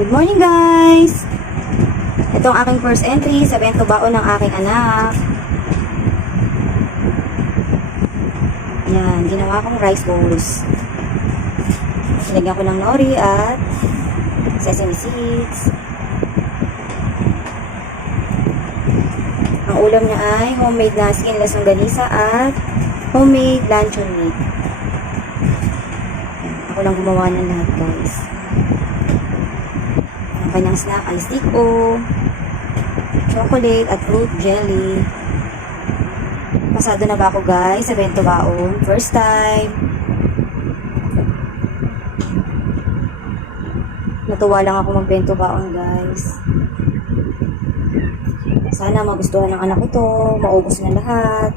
Good morning guys! Ito ang aking first entry sa bento baon ng aking anak. Yan, ginawa kong rice bowls. Sinagyan ko ng nori at sesame seeds. Ang ulam niya ay homemade na skinless longganisa at homemade luncheon meat. Yan, ako lang gumawa ng lahat guys. Ang kanyang snack ay siko, chocolate at fruit jelly. Pasado na ba ako guys sa bento baon? First time. Natuwa lang ako magbento baon guys. Sana magustuhan ng anak ito, maubos na lahat.